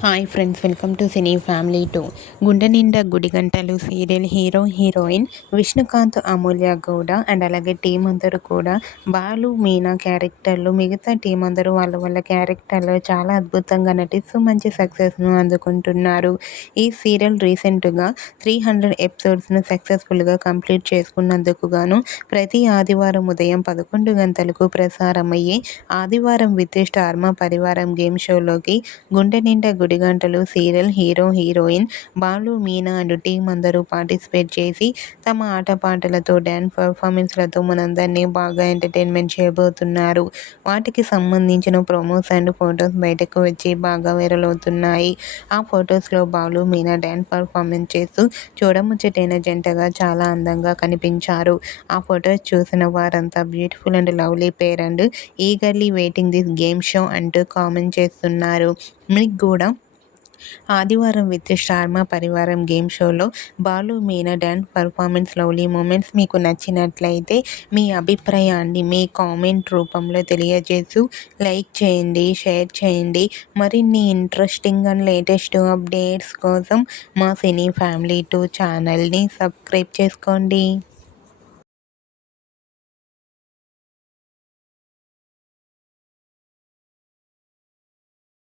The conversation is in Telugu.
Hi friends, welcome to cine family 2. Gunde Ninda Gudigantalu serial hero heroine Vishnukanth, Amulya Gowda and అలాగే టీం అందరూ కూడా బాలు మీనా క్యారెక్టర్లు, మిగతా టీం అందరూ వాళ్ళ క్యారెక్టర్లో చాలా అద్భుతంగా నటిస్తూ మంచి సక్సెస్ను అందుకుంటున్నారు. ఈ సీరియల్ రీసెంట్గా 300 ఎపిసోడ్స్ను సక్సెస్ఫుల్గా కంప్లీట్ చేసుకున్నందుకు గాను ప్రతి ఆదివారం ఉదయం 11 గంటలకు ప్రసారమయ్యే ఆదివారం విత్ స్టార్ మా పరివారం గేమ్ షోలోకి Gunde Ninda Gudigantalu serial hero heroine Balu Meena and team అందరూ పార్టిసిపేట్ చేసి తమ ఆటపాటలతో డ్యాన్స్ పర్ఫార్మెన్స్లతో మనందరినీ బాగా ఎంటర్టైన్మెంట్ చేయబోతున్నారు. వాటికి సంబంధించిన ప్రోమోస్ అండ్ ఫొటోస్ బయటకు వచ్చి బాగా వైరల్ అవుతున్నాయి. ఆ ఫొటోస్లో బాలు మీనా డ్యాన్స్ పర్ఫార్మెన్స్ చేస్తూ చూడముచ్చటైన జంటగా చాలా అందంగా కనిపించారు. ఆ ఫొటోస్ చూసిన వారంతా beautiful and lovely pair and eagerly waiting this game show అంటూ కామెంట్ చేస్తున్నారు. మీకు కూడా ఆదివారం విత్ స్టార్ మా పరివారం గేమ్ షోలో Balu Meena dance performance lovely moments మీకు నచ్చినట్లయితే మీ అభిప్రాయాన్ని మీ కామెంట్ రూపంలో తెలియజేస్తూ లైక్ చేయండి, షేర్ చేయండి. మరిన్ని ఇంట్రెస్టింగ్ అండ్ లేటెస్ట్ అప్డేట్స్ కోసం మా సినీ ఫ్యామిలీ 2 ఛానల్ని సబ్స్క్రైబ్ చేసుకోండి.